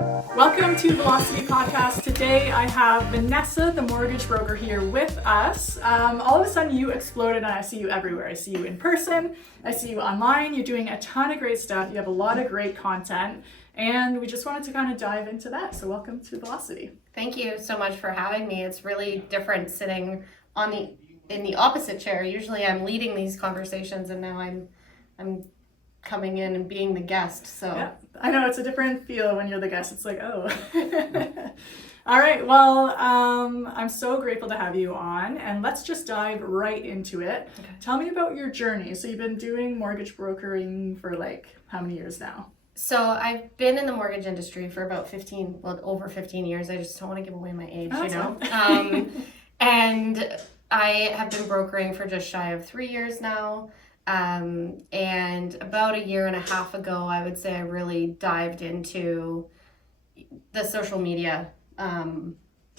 Welcome to Velocity Podcast. Today I have Vanessa the Mortgage Broker here with us. All of a sudden you exploded and I see you everywhere. I see you in person, I see you online, you're doing a ton of great stuff, you have a lot of great content, and we just wanted to kind of dive into that. So welcome to Velocity. Thank you so much for having me. It's really different sitting in the opposite chair. Usually I'm leading these conversations and now I'm coming in and being the guest. So yeah, I know it's a different feel when you're the guest. It's like, oh. All right, well, I'm so grateful to have you on, and let's just dive right into it. Okay. Tell me about your journey. So you've been doing mortgage brokering for like how many years now? So I've been in the mortgage industry for about over 15 years. I just don't want to give away my age, oh, you know. And I have been brokering for just shy of 3 years now. And about a year and a half ago, I would say I really dived into the social media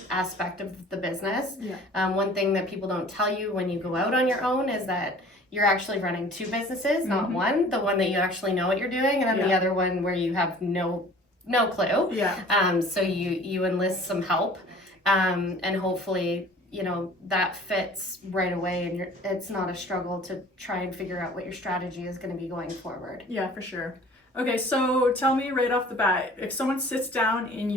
aspect of the business. Yeah. One thing that people don't tell you when you go out on your own is that you're actually running two businesses, not one. The one that you actually know what you're doing, and then the other one where you have no clue. Yeah. So you enlist some help, and hopefully, you know, that fits right away, and it's not a struggle to try and figure out what your strategy is going to be going forward. Yeah, for sure. Okay, so tell me right off the bat, if someone sits down in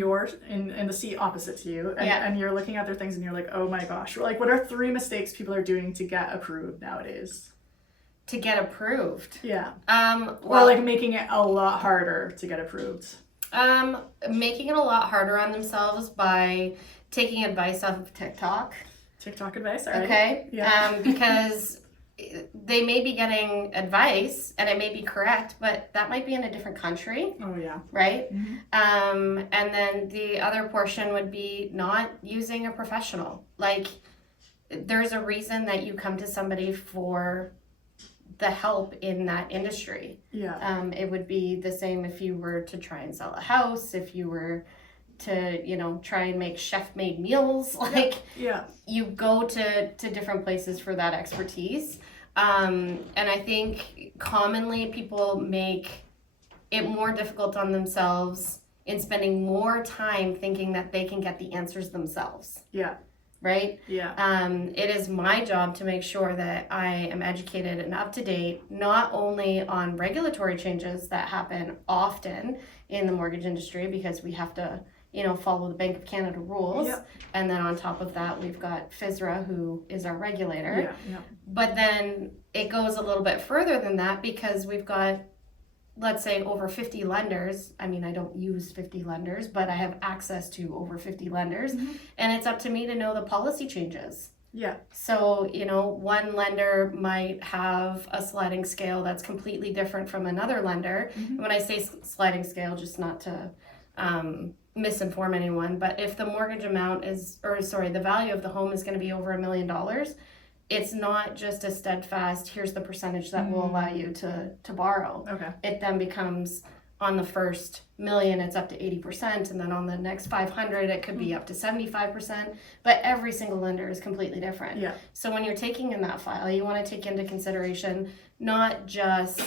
the seat opposite to you and you're looking at their things and you're like, oh my gosh, like what are 3 mistakes people are doing to get approved nowadays? To get approved? Yeah. Or like making it a lot harder to get approved. Making it a lot harder on themselves by taking advice off of TikTok. TikTok advice, all right. Okay. Yeah. Because they may be getting advice and it may be correct, but that might be in a different country. Oh yeah. Right? Mm-hmm. And then the other portion would be not using a professional. Like, there's a reason that you come to somebody for the help in that industry. Yeah. It would be the same if you were to try and sell a house, if you were to, you know, try and make chef-made meals. Like, you go to different places for that expertise. And I think commonly people make it more difficult on themselves in spending more time thinking that they can get the answers themselves. Yeah. Right? Yeah. It is my job to make sure that I am educated and up to date, not only on regulatory changes that happen often in the mortgage industry, because we have to, you know, follow the Bank of Canada rules. Yep. And then on top of that, we've got FSRA, who is our regulator. Yeah. But then it goes a little bit further than that, because we've got, let's say, over 50 lenders. I mean, I don't use 50 lenders, but I have access to over 50 lenders. Mm-hmm. And it's up to me to know the policy changes. Yeah. So, you know, one lender might have a sliding scale that's completely different from another lender. Mm-hmm. When I say sliding scale, just not to misinform anyone, but if the mortgage amount the value of the home is going to be over $1 million, it's not just a steadfast, here's the percentage that will allow you to borrow. Okay. It then becomes, on the first $1 million, it's up to 80%, and then on the next 500, it could be up to 75%, but every single lender is completely different. Yeah. So when you're taking in that file, you want to take into consideration not just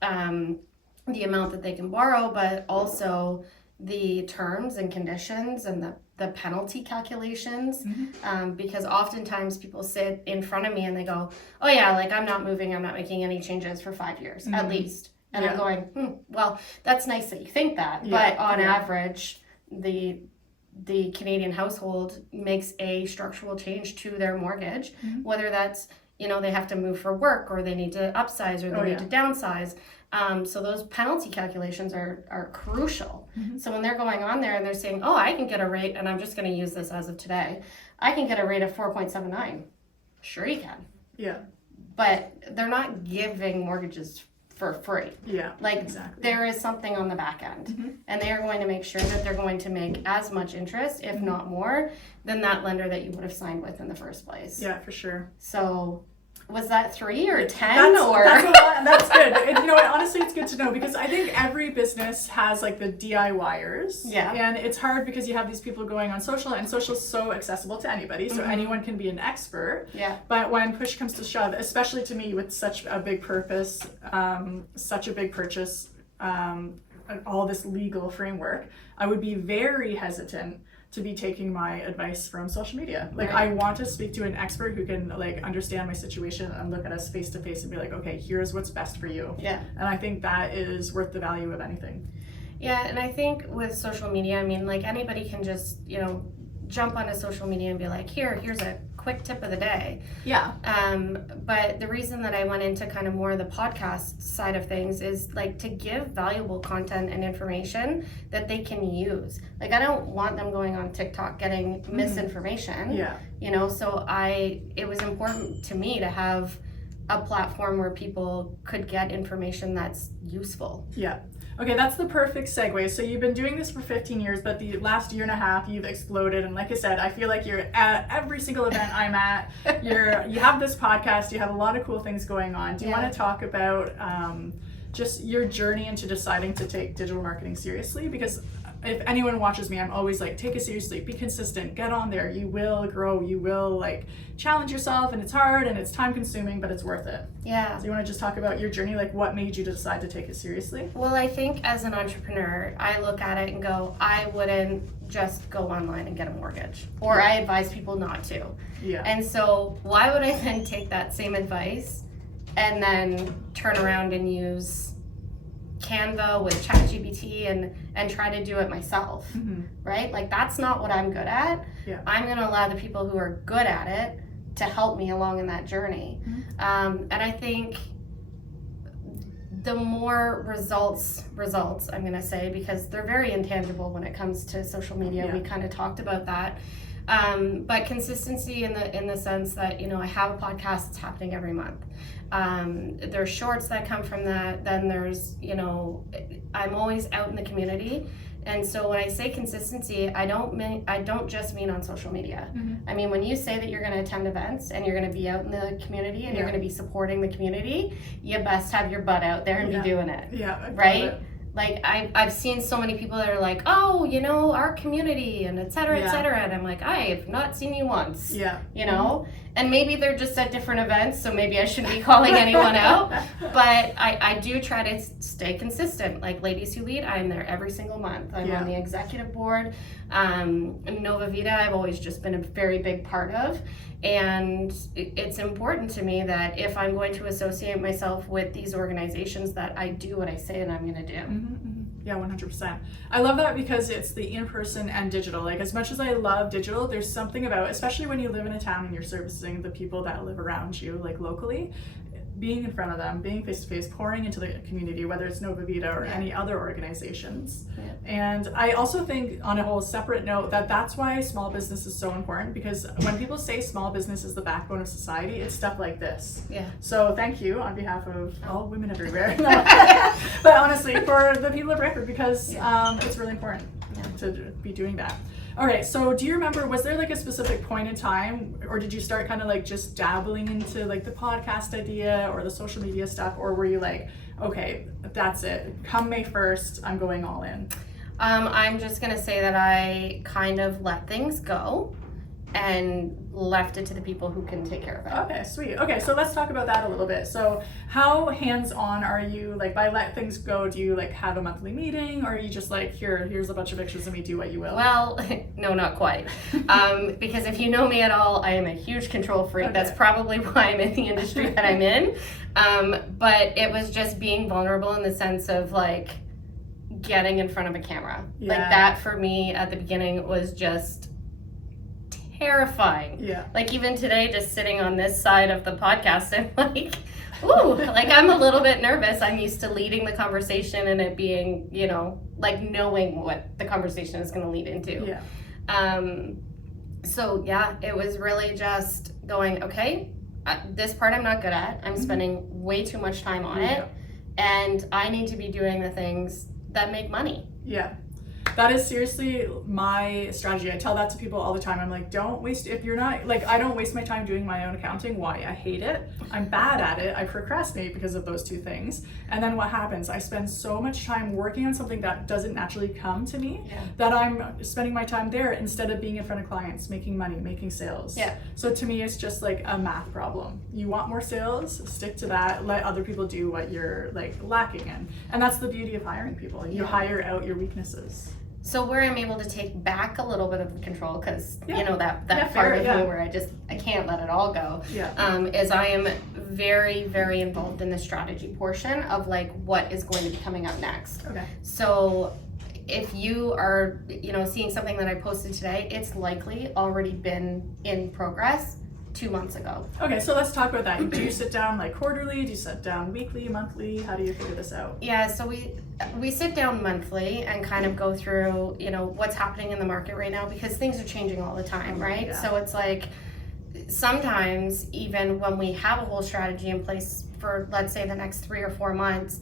the amount that they can borrow, but also the terms and conditions and the penalty calculations, because oftentimes people sit in front of me and they go, oh yeah, like I'm not moving, I'm not making any changes for 5 years at least. And I'm going, well, that's nice that you think that, but on average, the Canadian household makes a structural change to their mortgage, whether that's, you know, they have to move for work, or they need to upsize, or they need to downsize. So those penalty calculations are crucial. So when they're going on there and they're saying, oh, I can get a rate, and I'm just going to use this as of today, I can get a rate of 4.79. Sure you can. Yeah. But they're not giving mortgages for free. Yeah. Like, exactly. There is something on the back end. And they are going to make sure that they're going to make as much interest, if not more, than that lender that you would have signed with in the first place. Yeah, for sure. So was that 3 or 10? That's a lot. That's good. And, you know, honestly, it's good to know, because I think every business has like the DIYers. Yeah. And it's hard because you have these people going on social, and social is so accessible to anybody. So anyone can be an expert. Yeah. But when push comes to shove, especially to me with such a big purpose, such a big purchase, all this legal framework, I would be very hesitant to be taking my advice from social media. Like, Right. I want to speak to an expert who can like understand my situation and look at us face to face and be like, okay, here's what's best for you. Yeah. And I think that is worth the value of anything. Yeah, and I think with social media, I mean, like anybody can just, jump onto social media and be like, here's a quick tip of the day. Yeah. But the reason that I went into kind of more of the podcast side of things is like to give valuable content and information that they can use. Like, I don't want them going on TikTok getting misinformation. Yeah. So it was important to me to have a platform where people could get information that's useful. Yeah. Okay, that's the perfect segue. So you've been doing this for 15 years, but the last year and a half you've exploded. And like I said, I feel like you're at every single event I'm at. You have this podcast, you have a lot of cool things going on. Do you want to talk about just your journey into deciding to take digital marketing seriously? Because if anyone watches me, I'm always like, take it seriously, be consistent, get on there. You will grow, you will like challenge yourself, and it's hard and it's time consuming, but it's worth it. Yeah. So you want to just talk about your journey, like what made you decide to take it seriously? Well, I think as an entrepreneur, I look at it and go, I wouldn't just go online and get a mortgage, or I advise people not to. Yeah. And so why would I then take that same advice and then turn around and use Canva with ChatGPT and try to do it myself, right? Like, that's not what I'm good at. Yeah. I'm going to allow the people who are good at it to help me along in that journey. And I think the more results, I'm going to say, because they're very intangible when it comes to social media. Yeah. We kind of talked about that. But consistency in the sense that, I have a podcast that's happening every month. There's shorts that come from that. Then there's, I'm always out in the community. And so when I say consistency, I don't just mean on social media. I mean, when you say that you're going to attend events and you're going to be out in the community and you're going to be supporting the community, you best have your butt out there and be doing it. Yeah. Right? Like, I've seen so many people that are like, oh, our community and et cetera, et cetera. And I'm like, I have not seen you once. Yeah. And maybe they're just at different events, so maybe I shouldn't be calling anyone out. But I do try to stay consistent. Like Ladies Who Lead, I'm there every single month. I'm on the executive board. Nova Vita, I've always just been a very big part of. And it's important to me that if I'm going to associate myself with these organizations, that I do what I say and I'm going to do. Yeah, 100%. I love that because it's the in-person and digital. Like, as much as I love digital, there's something about, especially when you live in a town and you're servicing the people that live around you, like locally, being in front of them, being face-to-face, pouring into the community, whether it's Nova Vita or any other organizations. And I also think, on a whole separate note, that's why small business is so important, because when people say small business is the backbone of society, it's stuff like this. So thank you on behalf of all women everywhere. But honestly, for the people of Brantford, because it's really important to be doing that. Okay, so do you remember, was there like a specific point in time, or did you start kind of like just dabbling into like the podcast idea or the social media stuff, or were you like, okay, that's it, come May 1st, I'm going all in? I'm just going to say that I kind of let things go and left it to the people who can take care of it. Okay, sweet. Okay, so let's talk about that a little bit. So how hands-on are you? Like, by let things go, do you like have a monthly meeting, or are you just like, here's a bunch of pictures of me, do what you will? Well, no, not quite. Because if you know me at all, I am a huge control freak. Okay. That's probably why I'm in the industry that I'm in. But it was just being vulnerable in the sense of like getting in front of a camera. Like, that for me at the beginning was just terrifying. Like, even today, just sitting on this side of the podcast, I'm like, ooh, like, I'm a little bit nervous. I'm used to leading the conversation and it being, like, knowing what the conversation is going to lead into. So it was really just going, okay, this part I'm not good at. I'm spending way too much time on it, and I need to be doing the things that make money. That is seriously my strategy. I tell that to people all the time. I'm like, don't waste, if you're not, like, I don't waste my time doing my own accounting. Why? I hate it. I'm bad at it. I procrastinate because of those two things. And then what happens? I spend so much time working on something that doesn't naturally come to me that I'm spending my time there instead of being in front of clients, making money, making sales. Yeah. So to me, it's just like a math problem. You want more sales, stick to that. Let other people do what you're like lacking in. And that's the beauty of hiring people. You hire out your weaknesses. So where I'm able to take back a little bit of the control, because you know that part fair, of me where I can't let it all go, is I am very, very involved in the strategy portion of like what is going to be coming up next. Okay. So if you are, seeing something that I posted today, it's likely already been in progress 2 months ago. Okay, so let's talk about that. Do you sit down like quarterly? Do you sit down weekly, monthly? How do you figure this out? Yeah, so we sit down monthly and kind of go through, what's happening in the market right now, because things are changing all the time, right? Yeah. So it's like sometimes even when we have a whole strategy in place for, let's say, the next 3 or 4 months,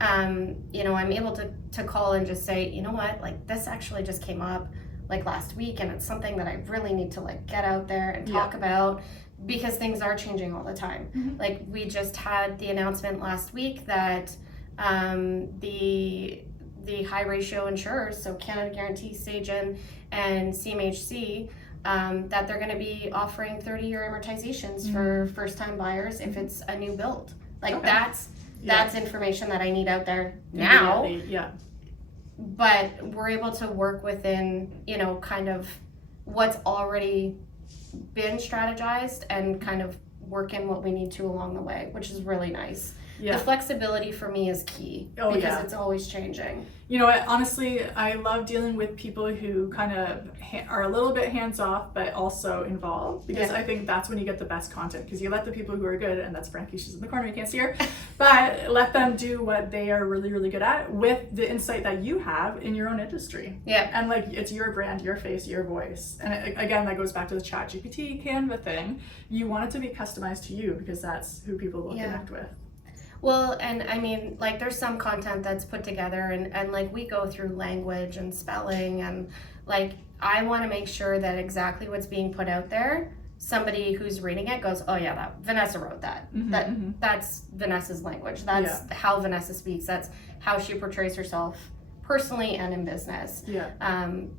I'm able to call and just say, you know what, like this actually just came up like last week, and it's something that I really need to like get out there and talk about, because things are changing all the time. Like we just had the announcement last week that the high ratio insurers, so Canada Guarantee, Sagen, and CMHC, that they're going to be offering 30-year amortizations for first-time buyers if it's a new build. Like that's information that I need out there now. Yeah. But we're able to work within, kind of what's already been strategized and kind of work in what we need to along the way, which is really nice. The flexibility for me is key because it's always changing. You know what, honestly, I love dealing with people who kind of are a little bit hands-off but also involved, because I think that's when you get the best content, because you let the people who are good, and that's Frankie, she's in the corner, you can't see her, but let them do what they are really, really good at with the insight that you have in your own industry. Yeah. And like, it's your brand, your face, your voice. And again, that goes back to the ChatGPT, Canva thing. You want it to be customized to you, because that's who people will connect with. Well, and I mean, like there's some content that's put together and like we go through language and spelling, and like I want to make sure that exactly what's being put out there, somebody who's reading it goes, oh yeah, that Vanessa wrote that. That's Vanessa's language. That's how Vanessa speaks. That's how she portrays herself personally and in business.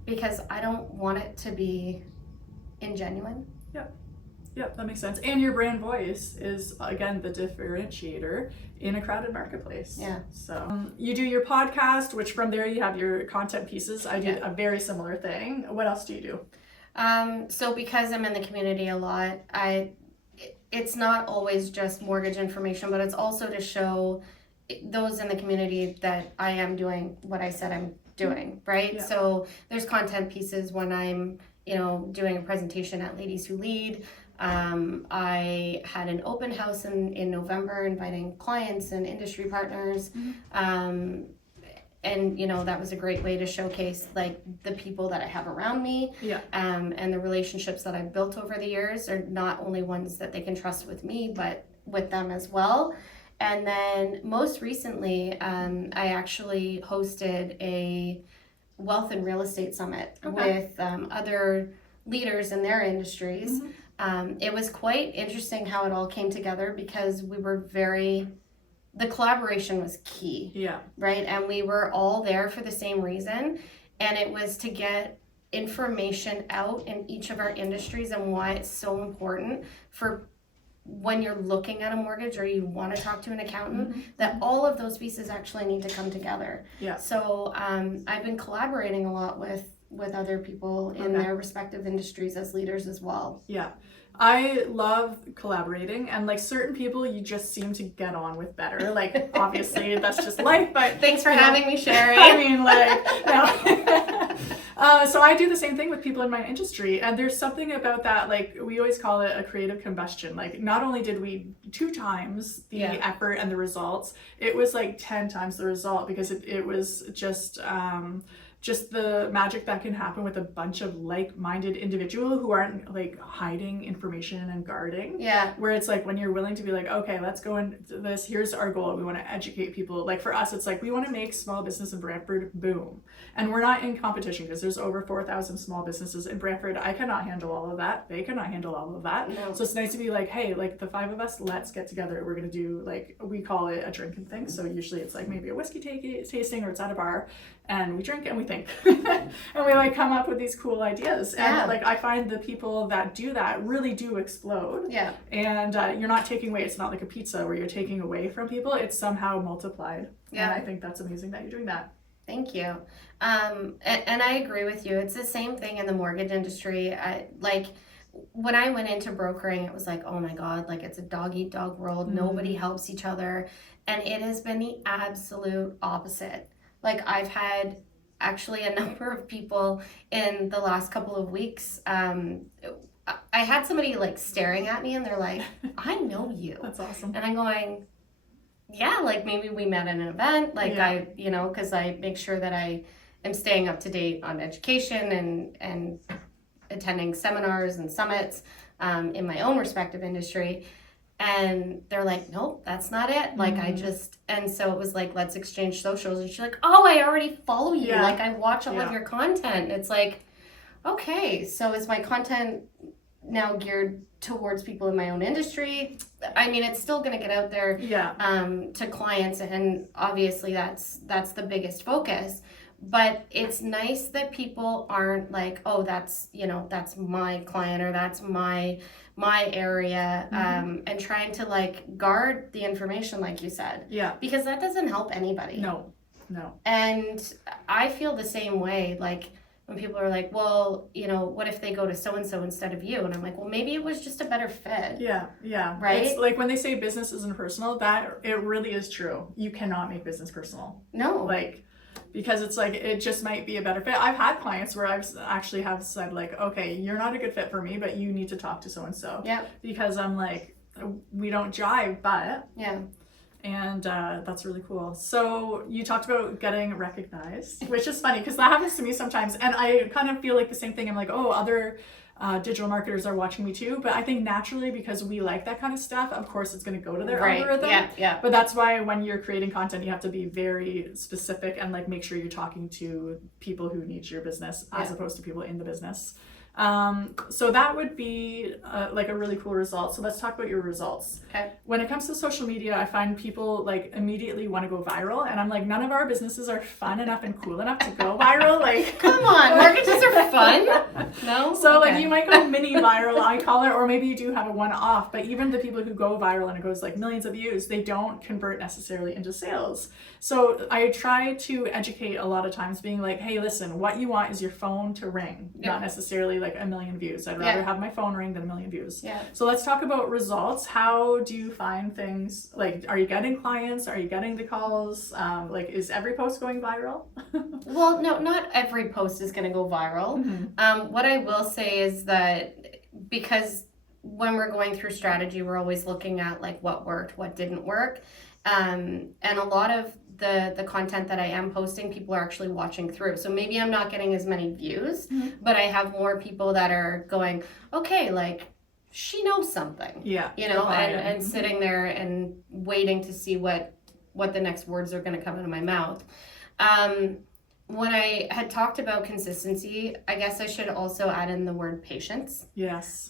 Because I don't want it to be ingenuine. Yep, that makes sense. And your brand voice is, again, the differentiator in a crowded marketplace. Yeah. So you do your podcast, which from there you have your content pieces. I did a very similar thing. What else do you do? So because I'm in the community a lot, it's not always just mortgage information, but it's also to show those in the community that I am doing what I said I'm doing, right? So there's content pieces when I'm, doing a presentation at Ladies Who Lead. I had an open house in November inviting clients and industry partners. And that was a great way to showcase like the people that I have around me. And the relationships that I've built over the years are not only ones that they can trust with me, but with them as well. And then most recently, I actually hosted a wealth and real estate summit with other leaders in their industries. It was quite interesting how it all came together, because the collaboration was key, right? And we were all there for the same reason, and it was to get information out in each of our industries and why it's so important for when you're looking at a mortgage or you want to talk to an accountant, that all of those pieces actually need to come together. So I've been collaborating a lot with other people in their respective industries as leaders as well. I love collaborating, and like certain people you just seem to get on with better. Like obviously that's just life, but thanks for having me, Sherri. I mean, like, no. So I do the same thing with people in my industry, and there's something about that, like we always call it a creative combustion. Like not only did we 2 times the effort and the results, it was like 10 times the result, because it was just just the magic that can happen with a bunch of like-minded individuals who aren't like hiding information and guarding. Yeah. Where it's like when you're willing to be like, okay, let's go into this. Here's our goal. We want to educate people. Like for us, it's like we want to make small business in Brantford boom. And we're not in competition because there's over 4,000 small businesses in Brantford. I cannot handle all of that. They cannot handle all of that. No. So it's nice to be like, hey, like the 5 of us, let's get together. We're going to do like, we call it a drinking thing. So usually it's like maybe a whiskey tasting or it's at a bar. And we drink and we think and we like come up with these cool ideas. And like I find the people that do that really do explode. Yeah. And you're not taking away. It's not like a pizza where you're taking away from people. It's somehow multiplied. Yeah. And I think that's amazing that you're doing that. Thank you. And I agree with you. It's the same thing in the mortgage industry. Like when I went into brokering, it was like, oh my God, like it's a dog eat dog world. Mm-hmm. Nobody helps each other. And it has been the absolute opposite. Like I've had actually a number of people in the last couple of weeks. I had somebody like staring at me and they're like, I know you. That's awesome. And I'm going, yeah, like maybe we met at an event. Like Yeah. because I make sure that I am staying up to date on education and attending seminars and summits in my own respective industry. And they're like, nope, that's not it. Like and so it was like, let's exchange socials. And she's like, oh, I already follow you. Yeah. Like I watch all of your content. It's like, okay, so is my content now geared towards people in my own industry? I mean, it's still going to get out there to clients. And obviously that's the biggest focus. But it's nice that people aren't like, oh, that's my client or that's my area, and trying to like guard the information, like you said. Yeah. Because that doesn't help anybody. No. And I feel the same way. Like when people are like, well, what if they go to so-and-so instead of you? And I'm like, well, maybe it was just a better fit. Yeah. Right? It's like when they say business isn't personal, that it really is true. You cannot make business personal. No. Like, because it's like, it just might be a better fit. I've had clients where I've actually have said like, okay, you're not a good fit for me, but you need to talk to so-and-so. Yeah. Because I'm like, we don't jive, but. Yeah. And that's really cool. So you talked about getting recognized, which is funny because that happens to me sometimes. And I kind of feel like the same thing. I'm like, oh, other digital marketers are watching me too. But I think naturally, because we like that kind of stuff, of course, it's going to go to their algorithm. Yeah. But that's why when you're creating content, you have to be very specific and like make sure you're talking to people who need your business as opposed to people in the business. So that would be like a really cool result. So let's talk about your results. Okay. When it comes to social media, I find people like immediately want to go viral, and I'm like, none of our businesses are fun enough and cool enough to go viral. Like, come on, mortgages are fun. No. So like you might go mini viral, I call it, or maybe you do have a one-off. But even the people who go viral and it goes like millions of views, they don't convert necessarily into sales. So I try to educate a lot of times, being like, hey, listen, what you want is your phone to ring, not necessarily like a million views. I'd rather have my phone ring than a million views. Yeah. So let's talk about results. How do you find things? Like, are you getting clients? Are you getting the calls? Like, is every post going viral? Well, no, not every post is going to go viral. What I will say is that because when we're going through strategy, we're always looking at like what worked, what didn't work. And a lot of the content that I am posting, people are actually watching through. So maybe I'm not getting as many views, but I have more people that are going, okay, like she knows something. Yeah. And sitting there and waiting to see what the next words are going to come out of my mouth. When I had talked about consistency, I guess I should also add in the word patience. Yes.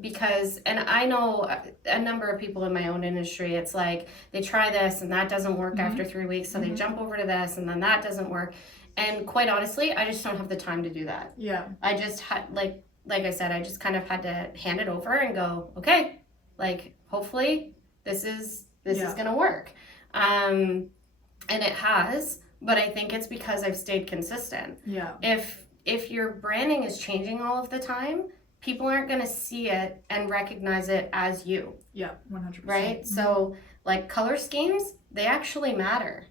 Because, and I know a number of people in my own industry, it's like they try this and that doesn't work after 3 weeks. So they jump over to this and then that doesn't work. And quite honestly, I just don't have the time to do that. Yeah. I just had, like I said, I just kind of had to hand it over and go, okay, like hopefully this is going to work. And it has. But I think it's because I've stayed consistent. Yeah. If your branding is changing all of the time, people aren't going to see it and recognize it as you. Yeah, 100%. Right? So, like color schemes, they actually matter.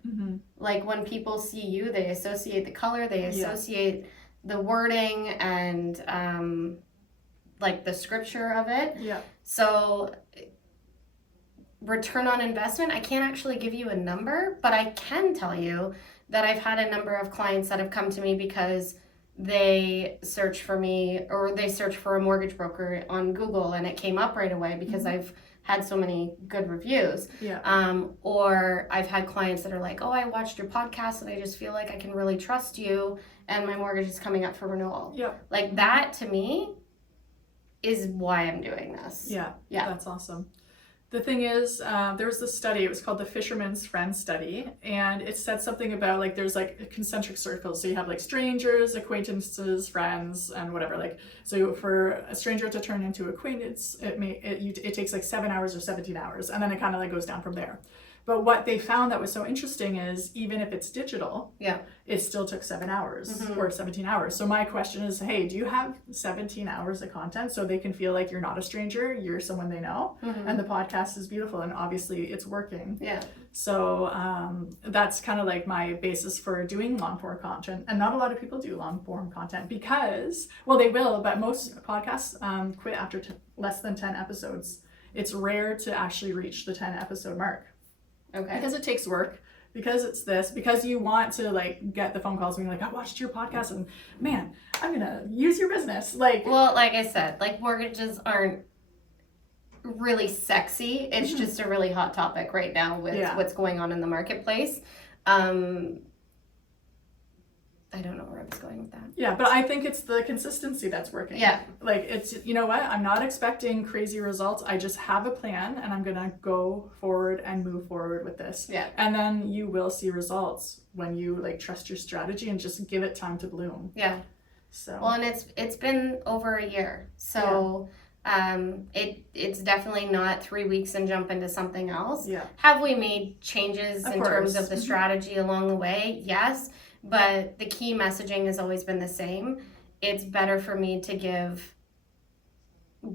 Like when people see you, they associate the color, they associate the wording and like the scripture of it. Yeah. So return on investment, I can't actually give you a number, but I can tell you that I've had a number of clients that have come to me because they search for me, or they search for a mortgage broker on Google and it came up right away because I've had so many good reviews. Or I've had clients that are like, oh, I watched your podcast and I just feel like I can really trust you and my mortgage is coming up for renewal. Like that to me is why I'm doing this. Yeah, that's awesome. The thing is, there was this study, it was called the Fisherman's Friend Study, and it said something about like there's like concentric circles. So you have like strangers, acquaintances, friends, and whatever. Like, so for a stranger to turn into acquaintance, it takes like 7 hours or 17 hours, and then it kind of like goes down from there. But what they found that was so interesting is even if it's digital, it still took 7 hours or 17 hours. So my question is, hey, do you have 17 hours of content so they can feel like you're not a stranger, you're someone they know? And the podcast is beautiful and obviously it's working. So that's kind of like my basis for doing long form content. And not a lot of people do long form content because, well, they will, but most podcasts quit after less than 10 episodes. It's rare to actually reach the 10 episode mark. Because it takes work, because it's this, because you want to like get the phone calls and be like, I watched your podcast and man, I'm gonna use your business. Like, well, like I said, like mortgages aren't really sexy. It's just a really hot topic right now with what's going on in the marketplace. I don't know where I was going with that. Yeah, but I think it's the consistency that's working. Like it's, you know what? I'm not expecting crazy results. I just have a plan and I'm going to go forward and move forward with this. And then you will see results when you like trust your strategy and just give it time to bloom. So. Well, and it's been over a year. So it's definitely not 3 weeks and jump into something else. Have we made changes in terms of the strategy along the way? Yes. But the key messaging has always been the same. It's better for me to give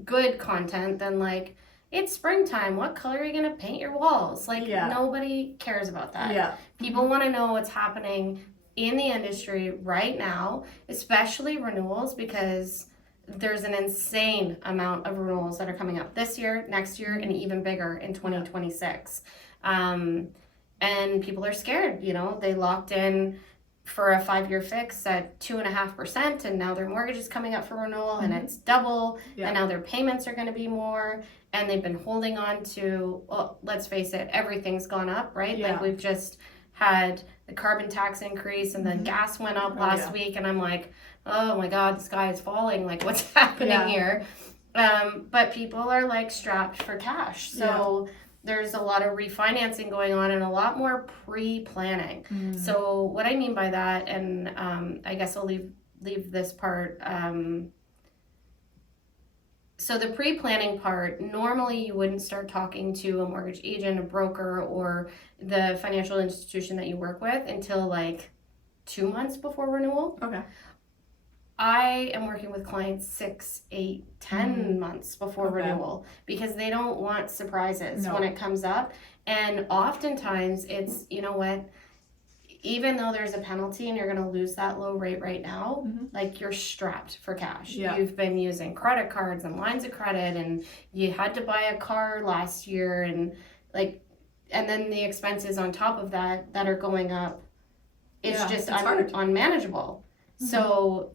good content than like, it's springtime, what color are you going to paint your walls? Like, nobody cares about that. People want to know what's happening in the industry right now, especially renewals, because there's an insane amount of renewals that are coming up this year, next year, and even bigger in 2026. And people are scared, you know, they locked in for a 5-year fix at 2.5%, and now their mortgage is coming up for renewal and it's double, and now their payments are going to be more, and they've been holding on to, well, let's face it, everything's gone up, right? Like we've just had the carbon tax increase, and then gas went up last week, and I'm like, oh my God, the sky is falling, like what's happening here? But people are like strapped for cash, so there's a lot of refinancing going on and a lot more pre-planning. So what I mean by that, and I guess I'll leave this part. So the pre-planning part, normally you wouldn't start talking to a mortgage agent, a broker, or the financial institution that you work with until like 2 months before renewal. I am working with clients 6, 8, 10 months before renewal because they don't want surprises when it comes up. And oftentimes it's, you know what, even though there's a penalty and you're going to lose that low rate right now, like you're strapped for cash. You've been using credit cards and lines of credit, and you had to buy a car last year, and like, and then the expenses on top of that are going up. It's just unmanageable. So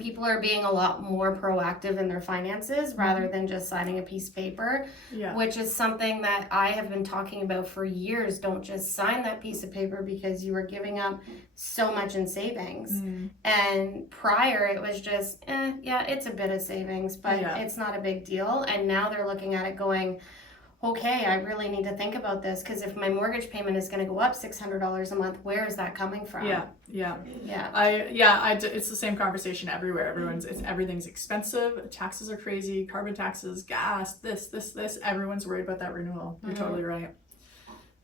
people are being a lot more proactive in their finances rather than just signing a piece of paper, which is something that I have been talking about for years. Don't just sign that piece of paper because you are giving up so much in savings. And prior it was just, it's a bit of savings, but it's not a big deal. And now they're looking at it going, okay, I really need to think about this, because if my mortgage payment is going to go up $600 a month, where is that coming from? It's the same conversation everywhere. Everything's expensive. Taxes are crazy. Carbon taxes, gas, this. Everyone's worried about that renewal. You're totally right.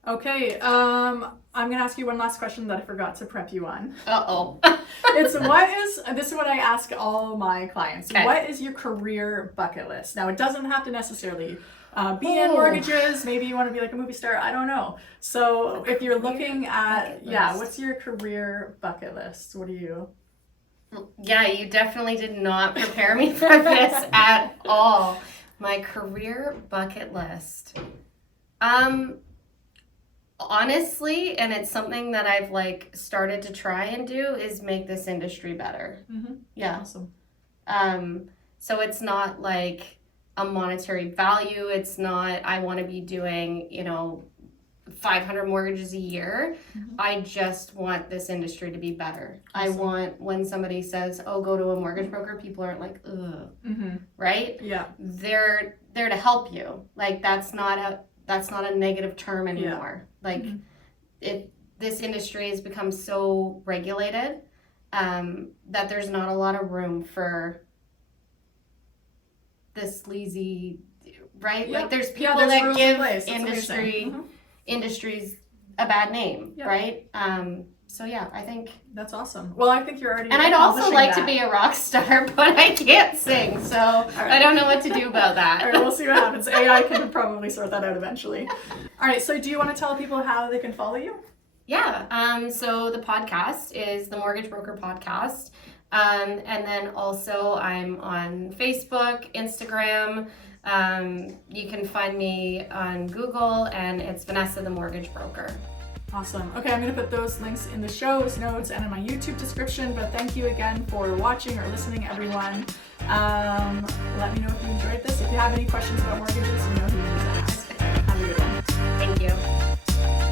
Okay, I'm gonna ask you one last question that I forgot to prep you on. This is what I ask all my clients. What is your career bucket list? Now, it doesn't have to necessarily be in mortgages. Maybe you want to be like a movie star. I don't know. So if you're looking at, what's your career bucket list? What do you? Yeah, you definitely did not prepare me for this at all. My career bucket list. honestly, and it's something that I've like started to try and do, is make this industry better. Mm-hmm. Yeah. Awesome. So it's not like a monetary value. It's not, I want to be doing, 500 mortgages a year. Mm-hmm. I just want this industry to be better. Awesome. I want, when somebody says, oh, go to a mortgage broker, people aren't like, ugh, Mm-hmm. right? Yeah. They're there to help you. Like, that's not a negative term anymore. Like, this industry has become so regulated that there's not a lot of room for this sleazy, right? Yeah. Like, there's Yeah, people there's that rules in give place. That's what you're saying. industries a bad name, Yeah. right? So yeah, I think. That's awesome. Well, I think you're already. And I'd also accomplishing like that. to be a rock star, but I can't sing, so I don't know what to do about that. All right, we'll see what happens. AI can probably sort that out eventually. All right, so do you want to tell people how they can follow you? Yeah, so the podcast is the Mortgage Broker Podcast. And then also I'm on Facebook, Instagram. You can find me on Google, and it's Vanessa the Mortgage Broker. Awesome. Okay, I'm going to put those links in the show's notes and in my YouTube description, but thank you again for watching or listening, everyone. Let me know if you enjoyed this. If you have any questions about mortgages, you know who you need to ask. Have a good one. Thank you.